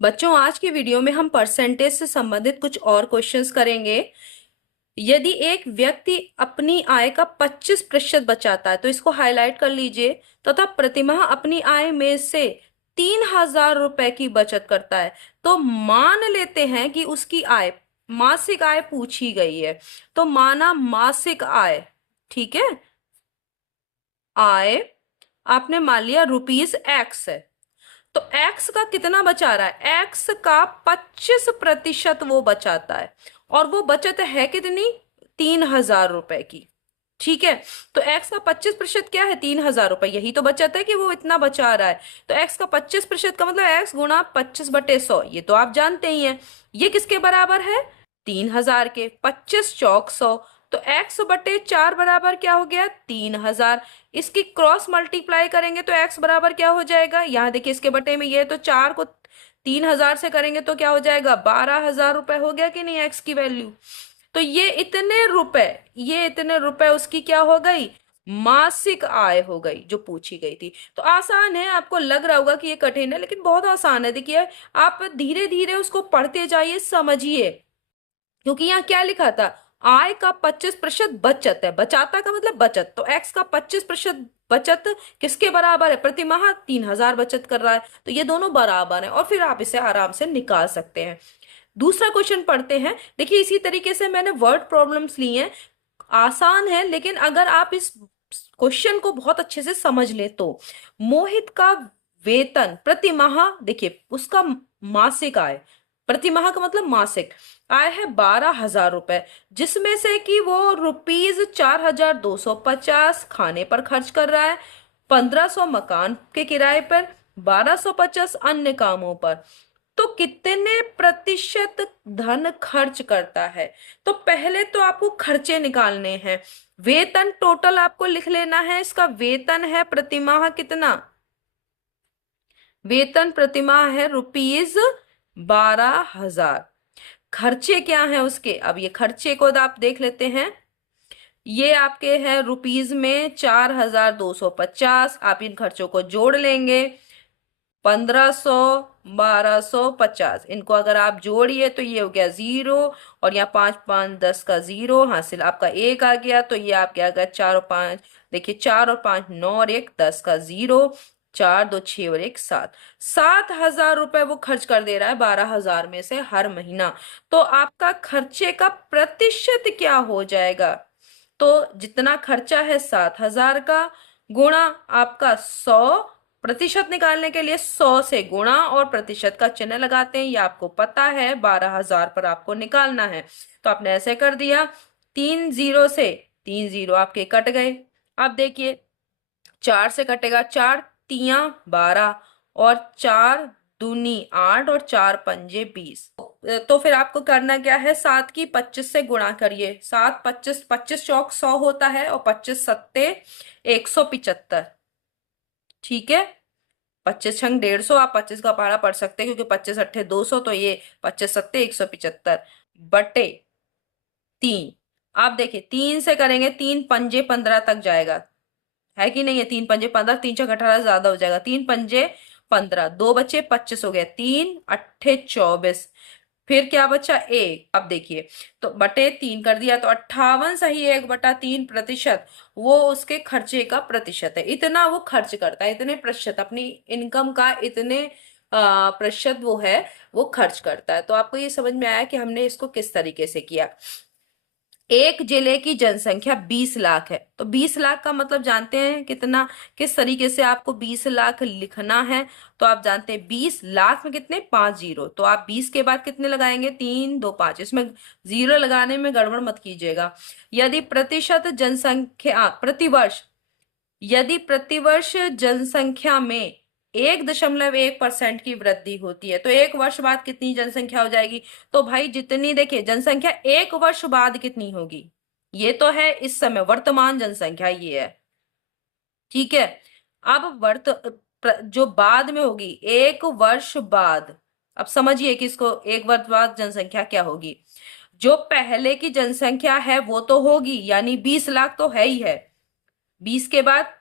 बच्चों, आज की वीडियो में हम परसेंटेज से संबंधित कुछ और क्वेश्चंस करेंगे। यदि एक व्यक्ति अपनी आय का 25% बचाता है तो इसको हाईलाइट कर लीजिए, तथा प्रतिमाह अपनी आय में से 3,000 रुपए की बचत करता है, तो मान लेते हैं कि उसकी आय, मासिक आय पूछी गई है, तो माना मासिक आय, ठीक है, आय आपने मान लिया ₹X है, तो x का कितना बचा रहा है? x का 25% वो बचाता है, और वो बचत है कितनी? 3,000 रुपए की। ठीक है, तो x का 25% क्या है? 3,000 रुपए। यही तो बचत है कि वो इतना बचा रहा है। तो x का 25% का मतलब x गुणा 25/100, ये तो आप जानते ही हैं। ये किसके बराबर है? 3,000 के। 25 × 100, तो x/4 बराबर क्या हो गया? 3,000। इसकी क्रॉस मल्टीप्लाई करेंगे तो x बराबर क्या हो जाएगा? यहाँ देखिए, इसके बटे में ये, तो 4 को 3,000 से करेंगे तो क्या हो जाएगा? 12,000 रुपए हो गया कि नहीं x की वैल्यू? तो ये इतने रुपए उसकी क्या हो गई? मासिक आय हो गई, जो पूछी गई थी। तो आसान है, आपको लग रहा होगा कि ये कठिन है, लेकिन बहुत आसान है। देखिए, आप धीरे धीरे उसको पढ़ते जाइए, समझिए। क्योंकि यहाँ क्या लिखा था? आय का 25% बचत है। बचाता का मतलब बचत, तो x का 25% बचत किसके बराबर है? प्रतिमाह 3,000 बचत कर रहा है, तो ये दोनों बराबर है, और फिर आप इसे आराम से निकाल सकते हैं। दूसरा क्वेश्चन पढ़ते हैं। देखिए, इसी तरीके से मैंने वर्ड प्रॉब्लम्स ली हैं। आसान है, लेकिन अगर आप इस क्वेश्चन को बहुत अच्छे से समझ ले तो, मोहित का वेतन प्रति माह, देखिए उसका मासिक आय, प्रति माह का मतलब मासिक आय है 12,000 रुपए, जिसमें से कि वो ₹4,250 खाने पर खर्च कर रहा है, 1,500 मकान के किराए पर, 1,250 अन्य कामों पर। तो कितने प्रतिशत धन खर्च करता है? तो पहले तो आपको खर्चे निकालने हैं। वेतन टोटल आपको लिख लेना है। इसका वेतन है प्रतिमाह कितना? वेतन प्रतिमाह है ₹12,000। खर्चे क्या है उसके? अब ये खर्चे को आप देख लेते हैं। ये आपके हैं रुपीज में 4,250। आप इन खर्चों को जोड़ लेंगे, 1,500, 1,250, इनको अगर आप जोड़िए तो ये हो गया 0, और यहाँ 5 5 10 का 0 हासिल, आपका 1 आ गया, तो ये आपके आ गया 4 और 5, देखिए 4 और 5 9 और 1 10 का 0, 4 2 6 और 1 7। 7,000 रुपए वो खर्च कर दे रहा है 12,000 में से हर महीना। तो आपका खर्चे का प्रतिशत क्या हो जाएगा? तो जितना खर्चा है 7,000 का, गुणा आपका 100%, निकालने के लिए 100 से गुणा और प्रतिशत का चिन्ह लगाते हैं। ये आपको पता है, 12,000 पर आपको निकालना है। तो आपने ऐसे कर दिया, 3 0 से 3 0 आपके कट गए। अब देखिए, 4 से कटेगा 4 तिया 12, और 4 दूनी 8, और 4 पंजे 20। तो फिर आपको करना क्या है? 7 की 25 से गुणा करिए। 7 25, 25 चौक 100 होता है, और 25 सत्ते 175। ठीक है, 25 छंग 150। आप 25 का पहाड़ा पढ़ सकते हैं, क्योंकि 25 अट्ठे 200, तो ये 25 सत्ते 175 बटे 3। आप देखिए, 3 से करेंगे, 3 पंजे 15 तक जाएगा, है कि नहीं? है 3 पंजे 15, 3 छक 18 ज्यादा हो जाएगा, 3 पंजे 15, 2 बचे 25 हो गया, 3 अट्ठे 24। फिर क्या बचा? 1। अब देखिए, तो बटे 3 कर दिया, तो 58 सही 1/3% वो उसके खर्चे का प्रतिशत है। इतना वो खर्च करता है, इतने प्रतिशत अपनी इनकम का, इतने प्रतिशत वो है, वो खर्च करता है। तो आपको ये समझ में आया कि हमने इसको किस तरीके से किया। एक जिले की जनसंख्या 20 लाख है, तो 20 लाख का मतलब जानते हैं कितना, किस तरीके से आपको 20 लाख लिखना है? तो आप जानते हैं 20 लाख में कितने? 5 जीरो, तो आप 20 के बाद कितने लगाएंगे? 3 2 5। इसमें जीरो लगाने में गड़बड़ मत कीजिएगा। यदि प्रतिशत जनसंख्या प्रतिवर्ष, यदि प्रतिवर्ष जनसंख्या में 1.1% की वृद्धि होती है, तो एक वर्ष बाद कितनी जनसंख्या हो जाएगी? तो भाई, जितनी, देखिए, जनसंख्या एक वर्ष बाद कितनी होगी, ये तो है इस समय वर्तमान जनसंख्या, ये है। ठीक है, अब जो बाद में होगी, एक वर्ष बाद, अब समझिए कि इसको एक वर्ष बाद जनसंख्या क्या होगी। जो पहले की जनसंख्या है वो तो होगी, यानी 20 लाख तो है ही है। 20 के बाद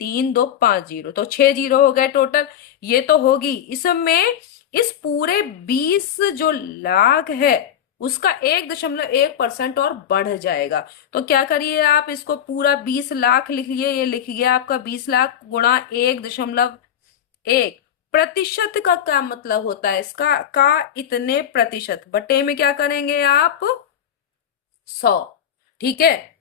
3 2 5 जीरो, तो 6 जीरो हो गए टोटल, ये तो होगी। इसमें इस पूरे 20 जो लाख है उसका 1.1% और बढ़ जाएगा। तो क्या करिए आप, इसको पूरा 20 लाख लिखिए, ये लिखिए आपका 20 लाख गुणा 1.1। प्रतिशत का क्या मतलब होता है इसका, का इतने प्रतिशत बटे में क्या करेंगे आप, 100। ठीक है,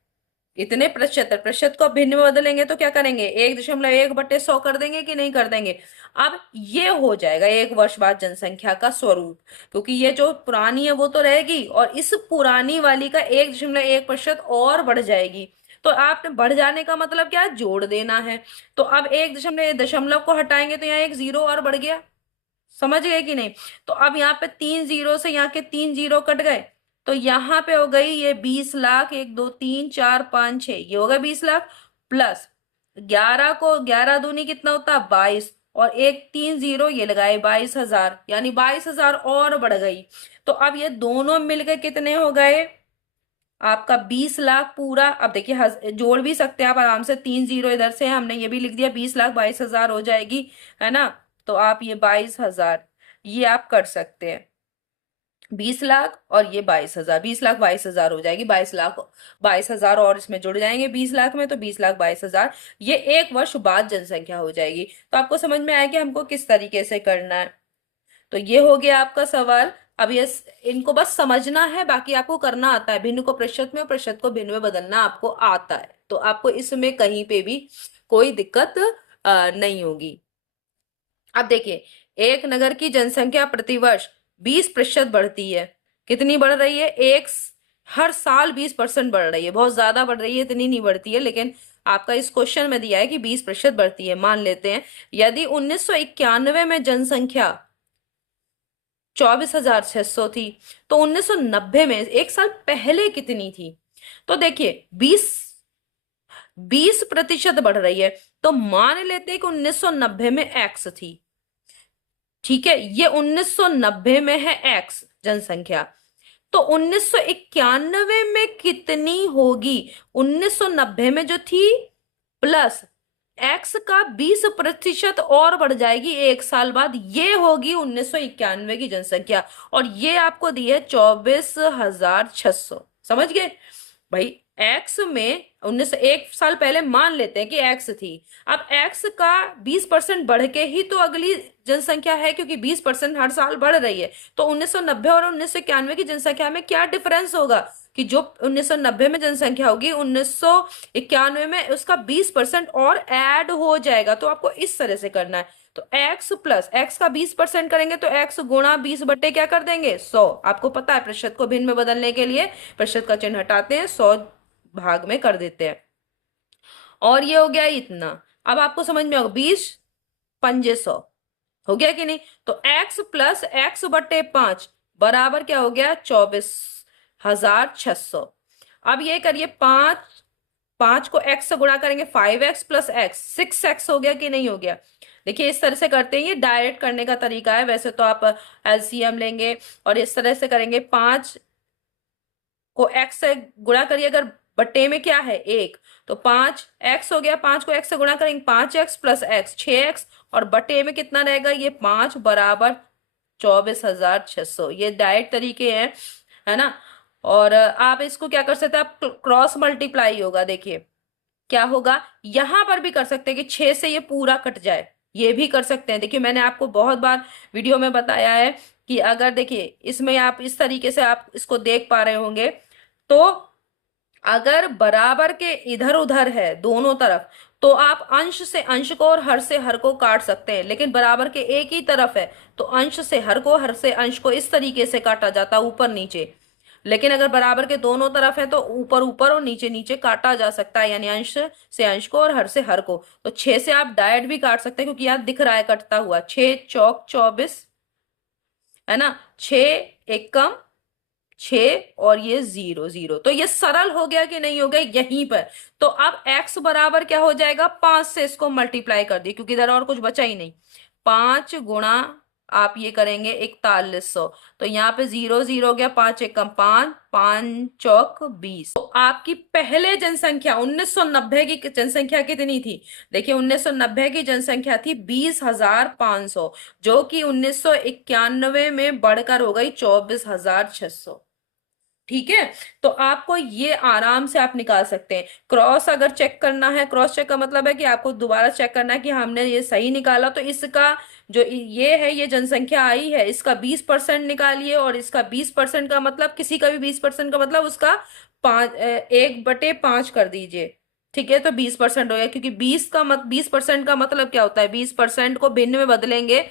इतने प्रतिशत, प्रतिशत को भिन्न में बदलेंगे तो क्या करेंगे, 1.1/100 कर देंगे कि नहीं कर देंगे। अब ये हो जाएगा 1 वर्ष बाद जनसंख्या का स्वरूप, क्योंकि ये जो पुरानी है वो तो रहेगी और इस पुरानी वाली का 1.1% और बढ़ जाएगी। तो आपने बढ़ जाने का मतलब क्या है, जोड़ देना है। तो अब दशमलव को हटाएंगे तो यहाँ एक जीरो और बढ़ गया, समझ गए कि नहीं। तो अब यहाँ पे 3 जीरो से यहाँ के 3 जीरो कट गए, तो यहाँ पे हो गई ये 20 लाख, 1 2 3 4 5 6, ये हो गया 20 लाख प्लस 11 को 11 दूनी कितना होता है 22, और एक 3 जीरो ये लगाए 22,000, यानी 22,000 और बढ़ गई। तो अब ये दोनों मिलकर कितने हो गए आपका 20 लाख पूरा। अब देखिए जोड़ भी सकते हैं आप आराम से, 3 जीरो इधर से हमने ये भी लिख दिया, 20 लाख 22,000 हो जाएगी, है ना। तो आप ये 22,000 ये आप कर सकते हैं, 20 लाख और ये 22,000, 20 लाख 22,000 हो जाएगी, 22 लाख 22,000 और इसमें जुड़ जाएंगे 20 लाख में, तो 20 लाख 22,000 ये 1 वर्ष बाद जनसंख्या हो जाएगी। तो आपको समझ में आया कि हमको किस तरीके से करना है। तो ये हो गया आपका सवाल। अब ये इनको बस समझना है, बाकी आपको करना आता है, भिन्न को प्रतिशत में और प्रतिशत को भिन्न में बदलना आपको आता है, तो आपको इसमें कहीं पे भी कोई दिक्कत नहीं होगी। अब देखिए, एक नगर की जनसंख्या प्रतिवर्ष 20% बढ़ती है। कितनी बढ़ रही है, हर साल 20% बढ़ रही है, बहुत ज्यादा बढ़ रही है, इतनी नहीं बढ़ती है, लेकिन आपका इस क्वेश्चन में दिया है कि 20% बढ़ती है। मान लेते हैं यदि 1991 में जनसंख्या 24,600 थी, तो 1990 में, एक साल पहले कितनी थी। तो देखिए 20% बढ़ रही है, तो मान लेते हैं कि 1990 में एक्स थी। ठीक है, ये 1990 में है एक्स जनसंख्या, तो 1991 में कितनी होगी, 1990 में जो थी प्लस एक्स का 20% और बढ़ जाएगी एक साल बाद, ये होगी 1991 की जनसंख्या। और ये आपको दी है 24,600। समझ गए भाई, एक्स में 1 साल पहले मान लेते हैं कि एक्स थी, अब एक्स का 20% बढ़ के ही तो अगली जनसंख्या है, क्योंकि 20% हर साल बढ़ रही है। तो 1990 और 1991 की जनसंख्या में क्या डिफरेंस होगा, कि जो 1990 में जनसंख्या होगी 1991 में उसका 20% और ऐड हो जाएगा। तो आपको इस तरह से करना है, तो x प्लस एक्स का 20% करेंगे तो x गुणा 20 बट्टे क्या कर देंगे 100। आपको पता है प्रतिशत को भिन्न में बदलने के लिए प्रतिशत का चिन्ह हटाते हैं, 100 भाग में कर देते हैं। और ये हो गया इतना। अब आपको समझ में होगा 20 पंजे 100 हो गया कि नहीं। तो x प्लस एक्स बट्टे 5 बराबर क्या हो गया 24,600। अब ये करिए 5 को x से गुणा करेंगे 5x प्लस एक्स 6x हो गया कि नहीं हो गया। देखिए इस तरह से करते हैं, ये डायरेक्ट करने का तरीका है, वैसे तो आप एलसीएम लेंगे और इस तरह से करेंगे। 5 को x से गुणा करिए, अगर बट्टे में क्या है 1, तो 5x हो गया, 5 को x से गुणा करेंगे 5x प्लस एक्स 6x, और बटे में कितना रहेगा ये 5 बराबर 24,600। ये डायरेक्ट तरीके हैं, है ना। और आप इसको क्या कर सकते हैं, आप क्रॉस मल्टीप्लाई होगा, देखिए क्या होगा, यहां पर भी कर सकते हैं कि 6 से ये पूरा कट जाए, ये भी कर सकते हैं। देखिए मैंने आपको बहुत बार वीडियो में बताया है कि अगर देखिए इसमें आप इस तरीके से आप इसको देख पा रहे होंगे, तो अगर बराबर के इधर उधर है दोनों तरफ, तो आप अंश से अंश को और हर से हर को काट सकते हैं, लेकिन बराबर के एक ही तरफ है तो अंश से हर को, हर से अंश को इस तरीके से काटा जाता है ऊपर नीचे। लेकिन अगर बराबर के दोनों तरफ है तो ऊपर ऊपर और नीचे नीचे काटा जा सकता है, यानी अंश से अंश को और हर से हर को। तो 6 से आप डायरेक्ट भी काट सकते हैं, क्योंकि यहाँ दिख रहा है कटता हुआ, 6 चौक 24, है ना, 6 एकम 6 और ये 0 0। तो ये सरल हो गया कि नहीं हो गया यहीं पर। तो अब x बराबर क्या हो जाएगा, 5 से इसको मल्टीप्लाई कर दिए, क्योंकि इधर और कुछ बचा ही नहीं। 5 गुणा आप ये करेंगे 4100। तो यहाँ पे 0 0 हो गया, 5 एकम 5, 5 चौक 20। तो आपकी पहले जनसंख्या 1990 की जनसंख्या कितनी थी? देखिए 1990 की जनसंख्या थी 20,500, जो कि 1991 में बढ़कर हो गई 24,600। ठीक है, तो आपको ये आराम से आप निकाल सकते हैं। क्रॉस अगर चेक करना है, क्रॉस चेक का मतलब है कि आपको दोबारा चेक करना है कि हमने ये सही निकाला, तो इसका जो ये है, ये जनसंख्या आई है, इसका 20% निकालिए, और इसका 20% का मतलब, किसी का भी 20% का मतलब उसका 1/5 कर दीजिए। ठीक है, तो 20% हो गया, क्योंकि 20% का मतलब क्या होता है, 20% को भिन्न में बदलेंगे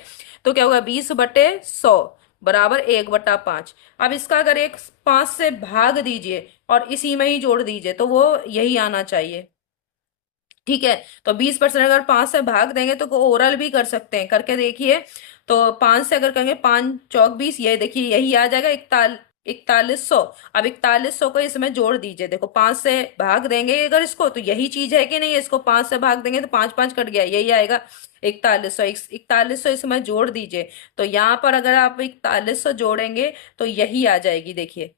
तो क्या होगा, 20/100 बराबर 1/5। अब इसका अगर 5 से भाग दीजिए और इसी में ही जोड़ दीजिए, तो वो यही आना चाहिए। ठीक है, तो 20% अगर 5 से भाग देंगे तो ओरल भी कर सकते हैं, करके देखिए। तो 5 से अगर कहेंगे, 5 चौक 20, ये देखिए यही आ जाएगा 4100। अब 4100 को इसमें जोड़ दीजिए, देखो 5 से भाग देंगे अगर इसको, तो यही चीज है कि नहीं, इसको 5 से भाग देंगे तो 5 5 कट गया, यही आएगा 4100। 4100 इसमें जोड़ दीजिए, तो यहाँ पर अगर आप 4100 जोड़ेंगे तो यही आ जाएगी, देखिए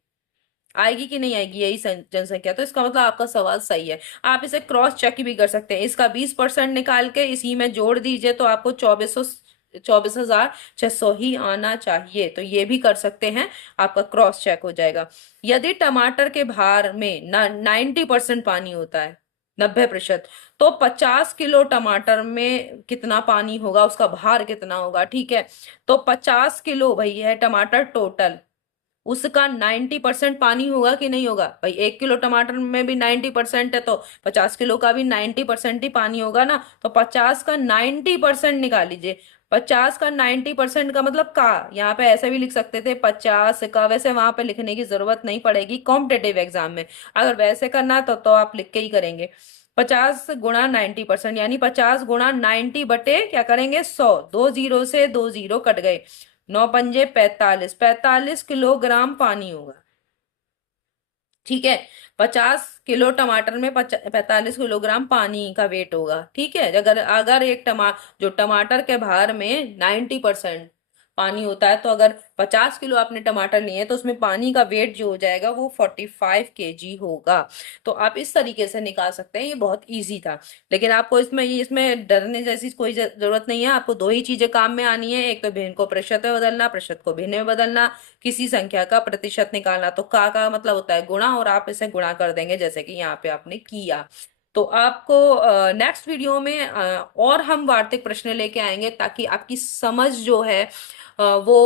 आएगी कि नहीं आएगी, यही जनसंख्या। तो इसका मतलब आपका सवाल सही है। आप इसे क्रॉस चेक भी कर सकते हैं, इसका 20% निकाल के इसी में जोड़ दीजिए, तो आपको 24,600 ही आना चाहिए। तो ये भी कर सकते हैं, आपका क्रॉस चेक हो जाएगा। यदि टमाटर के भार में 90% पानी होता है, 90%, तो 50 किलो टमाटर में कितना पानी होगा, उसका भार कितना होगा? ठीक है, तो 50 किलो भाई है टमाटर टोटल, उसका 90% पानी होगा कि नहीं होगा? भाई 1 किलो टमाटर में भी 90% है, तो 50 किलो का भी 90% ही पानी होगा ना। तो 50 का 90% निकाल लीजिए। 50 का 90% का मतलब का, यहाँ पे ऐसे भी लिख सकते थे 50 का, वैसे वहां पे लिखने की जरूरत नहीं पड़ेगी कॉम्पिटेटिव एग्जाम में। अगर वैसे करना तो आप लिख के ही करेंगे। 50 × 90%, यानी 50 × 90 बटे क्या करेंगे, 100। 2 0 से 2 0 कट गए, 9 पंजे 45, 45 किलोग्राम पानी होगा। ठीक है, 50 किलो टमाटर में 45 किलोग्राम पानी का वेट होगा। ठीक है, अगर अगर जो टमाटर के भार में 90% पानी होता है, तो अगर 50 किलो आपने टमाटर लिए हैं, तो उसमें पानी का वेट जो हो जाएगा वो 45 kg होगा। तो आप इस तरीके से निकाल सकते हैं, ये बहुत इजी था। लेकिन आपको इसमें डरने जैसी कोई जरूरत नहीं है। आपको दो ही चीजें काम में आनी है, एक तो भिन्न को प्रतिशत में बदलना, प्रतिशत को भिन्न में बदलना, किसी संख्या का प्रतिशत निकालना। तो का मतलब होता है गुणा, और आप इसे गुणा कर देंगे जैसे कि यहाँ पे आपने किया। तो आपको नेक्स्ट वीडियो में और हम वार्तिक प्रश्न लेके आएंगे, ताकि आपकी समझ जो है वो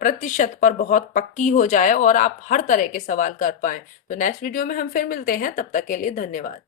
प्रतिशत पर बहुत पक्की हो जाए और आप हर तरह के सवाल कर पाए। तो नेक्स्ट वीडियो में हम फिर मिलते हैं, तब तक के लिए धन्यवाद।